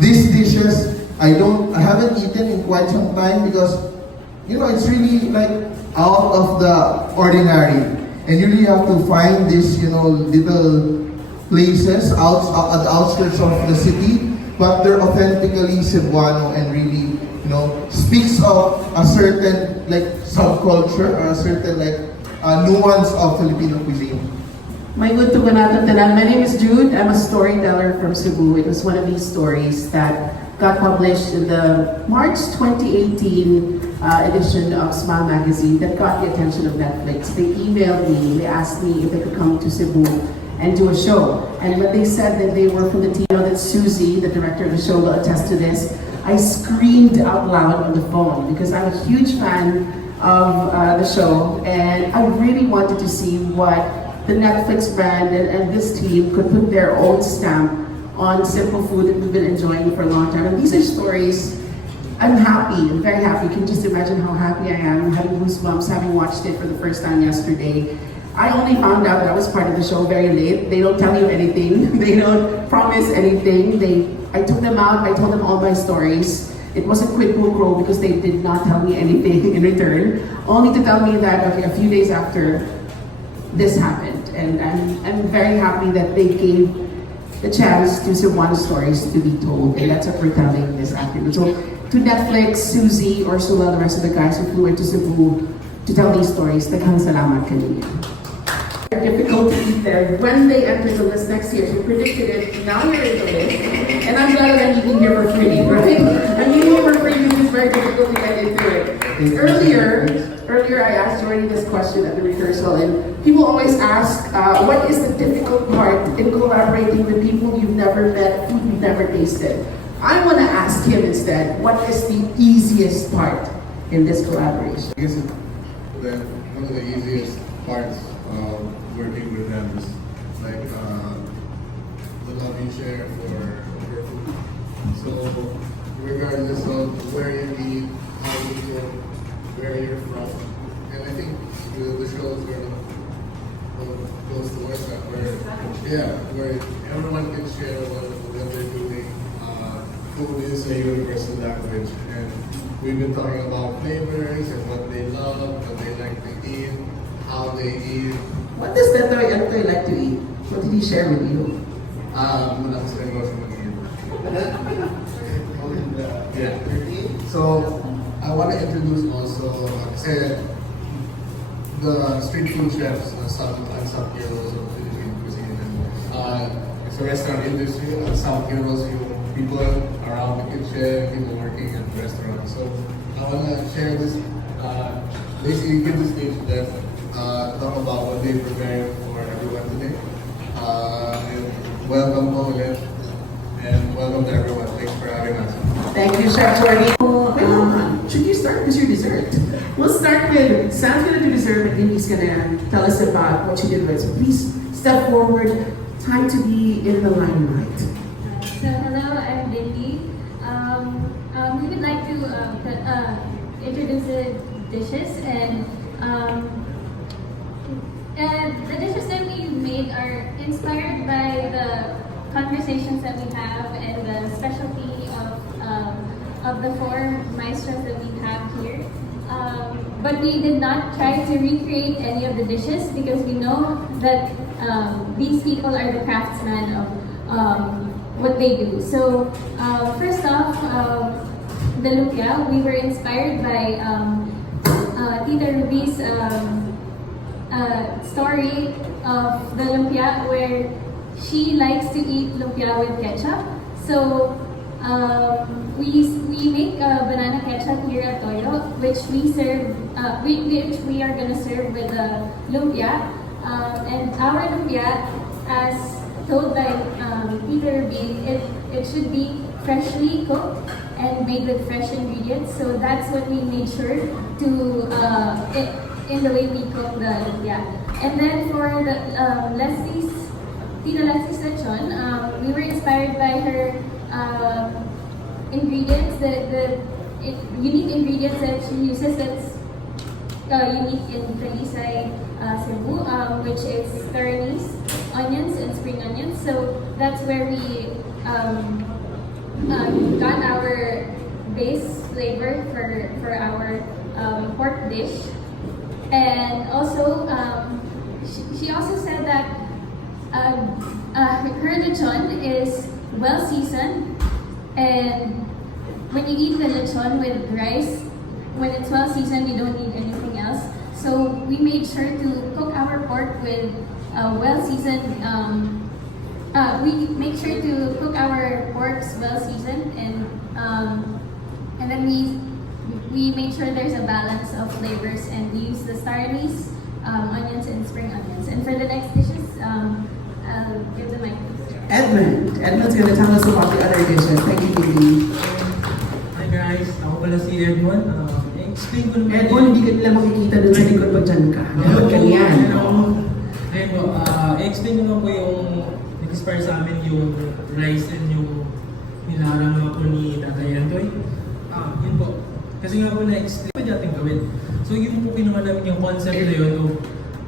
These dishes, I haven't eaten in quite some time because, it's really like out of the ordinary. And you really have to find these, little places at the outskirts of the city, but they're authentically Cebuano and really, speaks of a certain like subculture or a certain like nuance of Filipino cuisine. My good to Ganatang Tanan. My name is Jude. I'm a storyteller from Cebu. It was one of these stories that got published in the March 2018 edition of Smile magazine that got the attention of Netflix. They emailed me, they asked me if they could come to Cebu and do a show. And when they said that they were from the team, that Susie, the director of the show, will attest to this, I screamed out loud on the phone because I'm a huge fan of the show, and I really wanted to see what the Netflix brand and this team could put their own stamp on simple food that we've been enjoying for a long time. And these are stories, I'm happy, I'm very happy. You can just imagine how happy I am, having goosebumps, having watched it for the first time yesterday. I only found out that I was part of the show very late. They don't tell you anything. They don't promise anything. I took them out, I told them all my stories. It was a quid pro quo because they did not tell me anything in return, only to tell me that a few days after this happened. And I'm very happy that they gave the chance to Cebuano stories to be told, and that's what we're telling this afternoon. So to Netflix, Susie, Ursula, the rest of the guys who flew into Cebu to tell these stories, taghang salamat kanina. Difficult to eat there. When they entered the list next year, she predicted it. Now you're in the list, and I'm glad that I'm eating here for free, right? I'm eating here for free because it's very difficult to get into it. Earlier I asked Jordy this question at the rehearsal, and people always ask, what is the difficult part in collaborating with people you've never met, food you've never tasted? I want to ask him instead, what is the easiest part in this collaboration? I guess one of the easiest parts of working with them is like the love you share for food. So regardless of where you eat, how you live, where you're from, and I think the show is very close towards that, where everyone can share what they're doing. Food is a universal language, and we've been talking about flavors and what they love, what they like to eat, how they eat. What does that Toy like to eat? What did he share with you? Malakas na negosyo mo ngayon. Yeah. So, I want to introduce also, kasi the street food chefs, some heroes of Philippine cuisine. It's a restaurant industry, some heroes, yung people around the kitchen, people working at the restaurant. So, I want to share this, basically give the stage to them, talk about what they prepared for everyone today. And welcome po ulit, and welcome to everyone. Thanks for having us. Thank you, Chef Jordy. Should you start with your dessert? We'll start with Sam's gonna do dessert, and Amy's gonna tell us about what she did with it. So please step forward. Time to be in the limelight. So hello, I'm Lindy. We would like to introduce the dishes, and the dishes that we made are inspired by the conversations that we have and the specialty of the four maestros that we have here. But we did not try to recreate any of the dishes because we know that these people are the craftsmen of what they do. So first off, the lumpia, we were inspired by Tita Ruby's story of the lumpia, where she likes to eat lumpia with ketchup. So we make banana ketchup here at Toyo, which we serve, which we are gonna serve with the lumpia. And our lumpia, as told by Tita Ruby, it should be freshly cooked and made with fresh ingredients. So that's what we made sure to in the way we cook the lumpia. And then for the Tita Leslie's lechon, we were inspired by her ingredients, the unique ingredients that she uses that's unique in Talisay, Cebu, which is star anise, onions, and spring onions. So that's where we got our base flavor for our pork dish. And also, she also said that her lechon is well seasoned, and when you eat the lechon with rice, when it's well seasoned, you don't need anything else. So we made sure to cook our pork with well seasoned. We make sure to cook our porks well seasoned, and then we made sure there's a balance of flavors, and we use the star anise, onions, and spring onions. And for the next dishes, I'll give the mic. Edmund's gonna tell us about the other dishes. Thank you, Bibi. Hi guys, ako pala si Edmond. Explain ko naman. Edmund, hindi ka nila makikita dun sa likod pag dyan ka. Dapat ka niyan. Ayun po, explain ko naman po yung nag-inspire sa amin yung rice and yung nilarang mga po ni Tatay Antoy. Yun po. Kasi nga po na-explain pa natin gawin. So yun po kinuha namin yung concept na yun of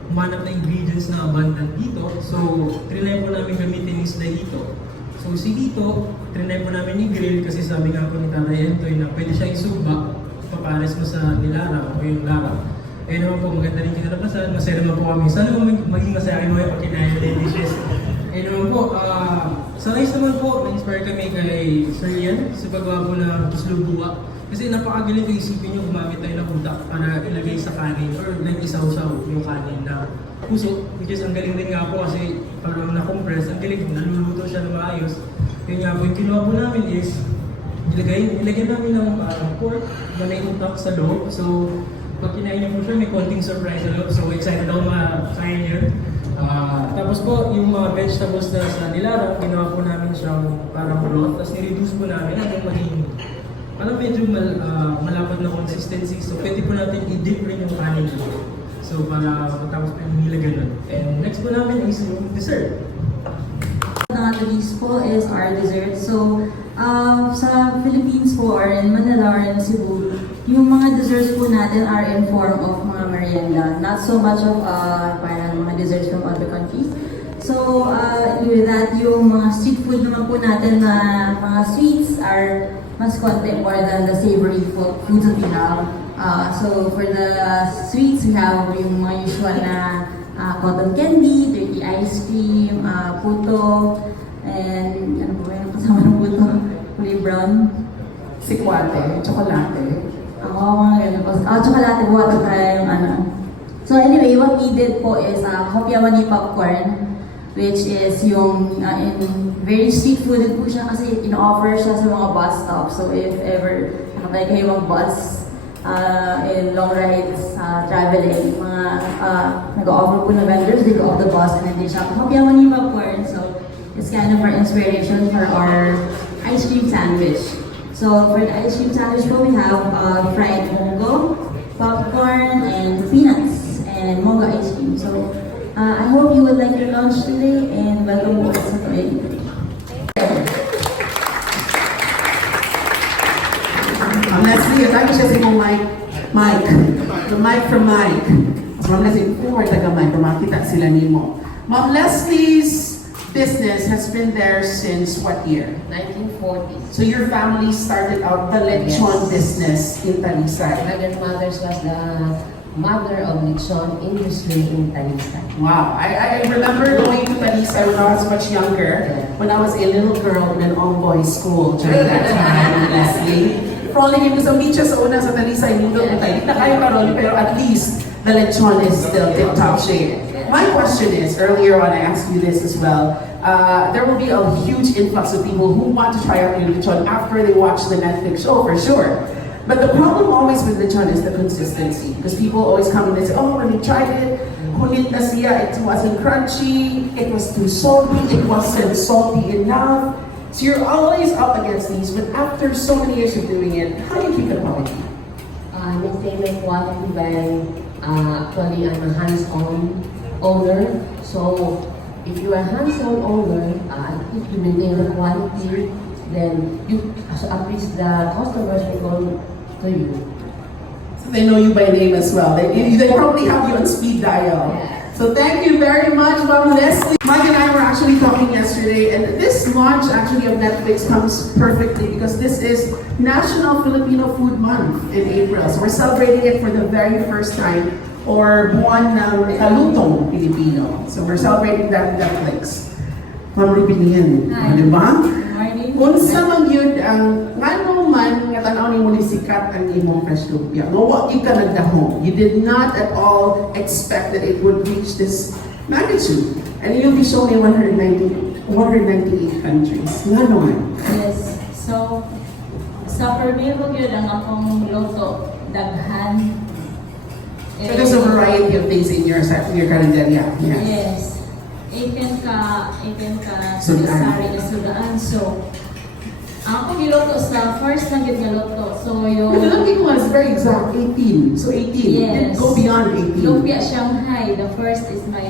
humanap na ingredients na abundant dito. So, trinay po namin gamitin yung isda dito. So, si dito, trinay po namin i-grill kasi sabi nga po ni Tatay Entoy na pwede siya isuba, papares mo sa nilara o yung lara. Ayun naman po, maganda rin kinalabasan. Masaya naman po kami. Sana maging masaya kayo mga pag kinain ng dishes. Ayun naman po, sa rice naman po, na-inspire kami kay Sir Ian sa paggawa po ng puslubua. Kasi napakagaling ko isipin nyo gumamit tayo ng utak para ilagay sa kanin or like isaw-saw yung kanin na puso. Which is ang galing din nga po kasi parang na-compress, ang galing, naluluto siya na maayos. Yun nga po, yung kinuha po namin is ilagay namin ng pork na may utak sa loob. So, pag kinain niyo po siya, may konting surprise sa loob. So, excited ako makain yun. Tapos po, yung mga vegetables na sa nilarang, ginawa po namin siyang parang broth. Tapos ni-reduce po namin hanggang maging parang medyo malapad na consistency. So, pwede po natin i-dip rin yung kanin dito. So, para matapos po yung nilagay nun. And next po namin is yung dessert. The least po is our dessert. So, sa Philippines po or in Manila or in Cebu, yung mga desserts po natin are in form of mga merienda. Not so much of parang mga desserts from other countries. So, with that, yung mga street food naman po natin na mga sweets are mas konti more than the savory foods that we have. So, for the sweets, we have yung mga usual na cotton candy, dirty ice cream, puto, and ano po yung kasama ng puto? Kulay brown. Sikwate, tsokolate. Mga ganun po. Tsokolate po at saka yung ano. So anyway, what we did po is hopyawani popcorn, which is yung very street food po siya kasi in-offer siya sa mga bus stops. So if ever nakapay kayo mag-bus in long rides, traveling, mga nag-offer po na vendors, they go off the bus and then they shop hopyawani popcorn. So it's kind of our inspiration for our ice cream sandwich. So for the ice cream sandwich po, we have fried mongo, popcorn, and peanuts, and mongo ice cream. So I hope you would like your lunch today, and welcome po sa Toyo Eatery. Leslie, tayo siya si Mike. The mic from Mike. So, Ma'am Leslie, kung may taga-Mike, makita sila ni mo. Ma'am Leslie's business has been there since what year? 1940. So your family started out the lechon business in Talisay. My grandmother was the mother of lechon industry in Talisay. Wow, I remember going to Talisay when I was much younger, when I was a little girl in an all-boys school during that time, Leslie. Rolling into some beaches sa una sa Talisay, hindi na kayo karon, pero at least the lechon is still tip-top shape. My question is, earlier on I asked you this as well, there will be a huge influx of people who want to try out your lechon after they watch the Netflix show, for sure. But the problem always with lechon is the consistency. Because people always come and they say, oh, when we tried it, hunit na siya, it wasn't crunchy, it was too salty, it wasn't salty enough. So you're always up against these, but after so many years of doing it, how do you keep the quality? I maintain the quality by, actually I'm a hands-on owner. So if you are hands-on owner, if you maintain the quality, then you, so at least the customers will go to you. So they know you by name as well. They probably have you on speed dial. Yes. So thank you very much, Ma'am Leslie. Mike and I were actually talking yesterday, and this launch actually of Netflix comes perfectly because this is National Filipino Food Month in April. So we're celebrating it for the very first time, or Buwan ng Kalutong Pilipino. So we're celebrating that Netflix. Ma'am Rubinian, Hi. di ba? Morning. Unsa man yun ang ngano man nga tanaw nimo ni sikat ang imong fresh lumpia. Nga wa ka nagdahom. You did not at all expect that it would reach this magnitude. And you'll be shown in 198 countries. Ngano man. Yes. So, sa permiro yun ang akong loto, daghan. So there's a variety of things in your calendaria. Yes. Yes. Ikan ka Sudaan. sari na sudaan. So, ako giloto sa first na gid nga loto. So, yung The lumpia one is very exact, 18. So 18. Yes. Didn't go beyond 18. lumpia Shanghai. The first is my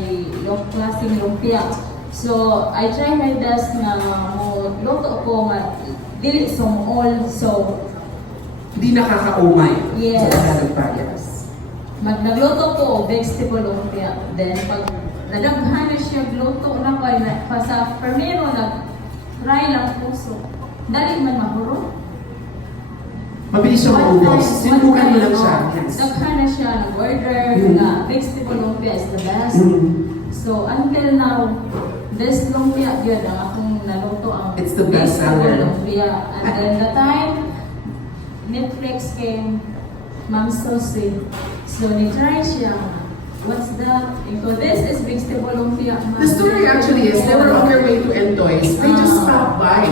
klaseng lumpia. So, I try my best na mo loto ko nga dili all. So, Hindi nakakaumay. Yes. Sa Tagalog pa, yes. nagluto ko vegetable lumpia. Then, pag nadaghan na siya, luto na ko, pa sa primero, nag-try lang po. So, dali man mahuro. Mabilis siyang maubos. Sinubukan mo lang siya. Yes. Daghan na siya, nag-order, na vegetable lumpia is the best. So, until now, this lumpia, yun ang akong naluto ang It's the best vegetable seller. lumpia. And then the time, Netflix came, Ma'am Sosie. So, ni-try siya. What's that? Because this is vegetable lumpia. Ma'am. The story actually is they were on their way to Endoy's. They just stopped by.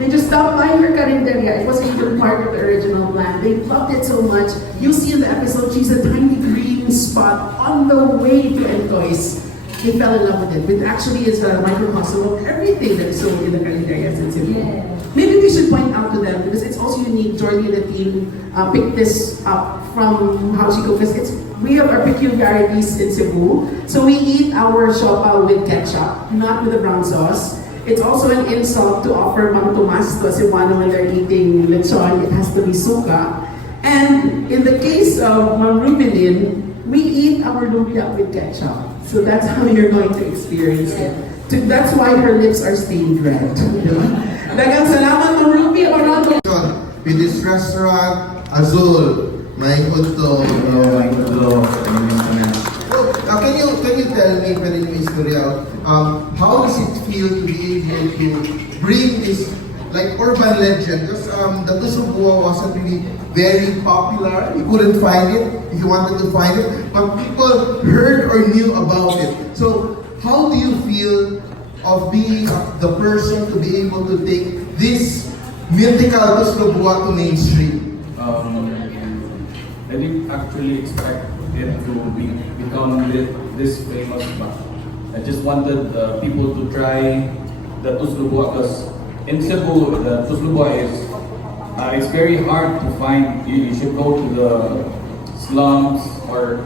They just stopped by her carinderia. It wasn't even part of the original plan. They loved it so much. You see in the episode, she's a tiny green spot on the way to Endoy's. They fell in love with it. It actually is a microcosm of everything that is sold in the calendarias in Cebu. Yeah. Maybe we should point out to them because it's also unique. Jordy and the team picked this up from how she cooks. We have our peculiarities in Cebu. So we eat our siopaw with ketchup, not with the brown sauce. It's also an insult to offer Mang Tomas to a Cebuano when they're eating lechon. It has to be suka. And in the case of Mang Rubilin, we eat our lumpia with ketchup. So that's how you're going to experience it. That's why her lips are stained red. Dagang salamat, Mang Ruby. With this restaurant, Azul, may kuto. Can you tell me, pwede yung istorya, how does it feel to be able to bring this like urban legend? Because the Tusubuwa wasn't really very popular. You couldn't find it if you wanted to find it, but people heard or knew about it. So how do you feel of being the person to be able to take this mythical Tusubuwa to mainstream? I didn't actually expect it to become this famous, but I just wanted people to try the Tuslubua because in Cebu, the Tuslubua is it's very hard to find. You should go to the slums or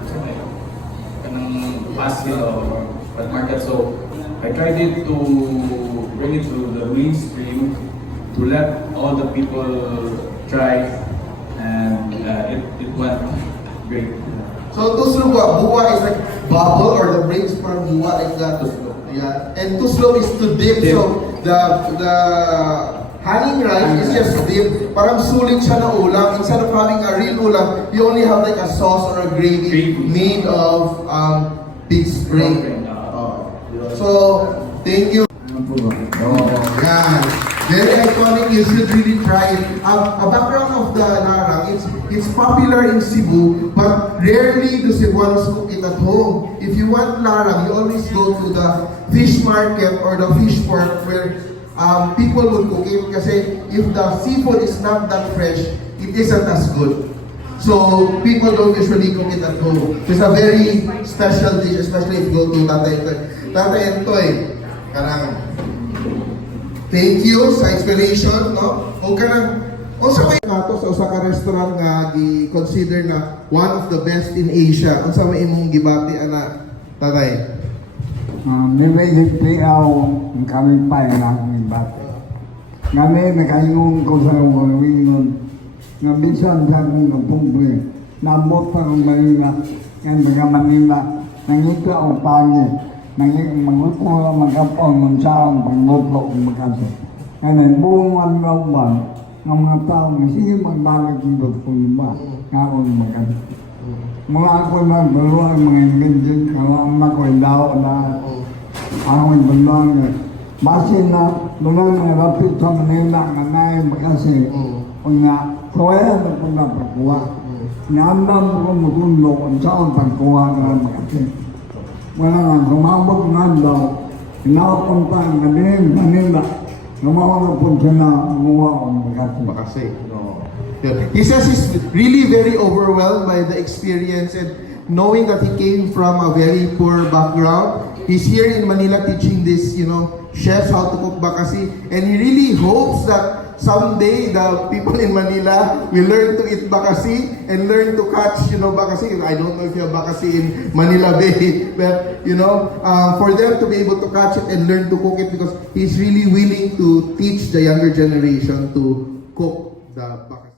Pasig or at market. So I tried it to bring it to the mainstream to let all the people try, and it went great. So Tuslubwa, buwa is like bubble or the brains from buwa like that. Yeah. And tuslo is to dip. So the hanging rice is just dip. Parang sulit siya na ulam. Instead of having a real ulam, you only have like a sauce or a gravy made of pig's brain. So thank you. Yeah. Very iconic, you should really try it. A background of the larang, it's popular in Cebu, but rarely do Cebuanos cook it at home. If you want larang, you always go to the fish market or the fish port where people will cook it kasi if the seafood is not that fresh, it isn't as good. So people don't usually cook it at home. It's a very special dish, especially if you go to Tatay Entoy. Karang thank you sa explanation, no? O kanang unsa may nato sa usa ka restaurant nga gi-consider na one of the best in Asia. Unsa may imong gibati ana, tatay? May nagpiaw ang kami pa ng bata. Kami nakaingon ko sa wingon nga bisan sa akong kapungkoy. Nabot pa ng Manila, ang mga Manila, nangita ang pangit, magluto lang magkapon, mansahang pangluto ang magkasi. Kaya buong ang nauban, ng mga tao, sige magbalik yung doon ba, ngayon magkasi. Mga ako na baluang mga ingredients, kalang na ko daw na ako baluang na. Base na, doon na rapid sa Manila, nga na magkasi, kung na, kaya na po na pagkuha. Naandam ko mutundo kung saan pagkuha na magkasi. Wala nga, sumabot nga daw, inapunta nga din Manila, gumawa na po siya na gumawa ang magkasi. Makasay. No. He says he's really very overwhelmed by the experience and knowing that he came from a very poor background. He's here in Manila teaching this, chefs how to cook bakasi, and he really hopes that someday the people in Manila will learn to eat bakasi and learn to catch, bakasi. I don't know if you have bakasi in Manila Bay, but for them to be able to catch it and learn to cook it, because he's really willing to teach the younger generation to cook the bakasi.